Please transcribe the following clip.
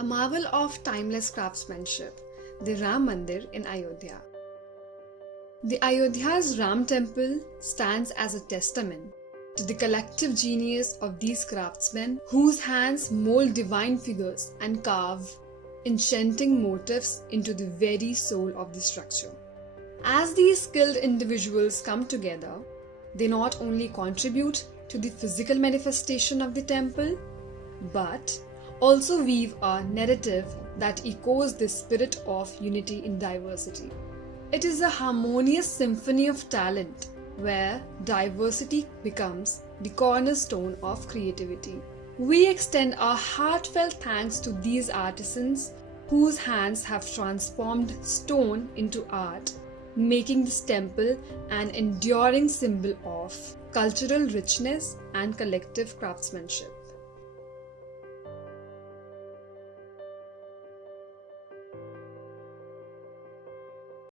a marvel of timeless craftsmanship, the Ram Mandir in Ayodhya. The Ayodhya's Ram temple stands as a testament to the collective genius of these craftsmen whose hands mold divine figures and carve enchanting motifs into the very soul of the structure. As these skilled individuals come together, they not only contribute to the physical manifestation of the temple, but also weave a narrative that echoes the spirit of unity in diversity. It is a harmonious symphony of talent where diversity becomes the cornerstone of creativity. We extend our heartfelt thanks to these artisans whose hands have transformed stone into art, making this temple an enduring symbol of cultural richness and collective craftsmanship.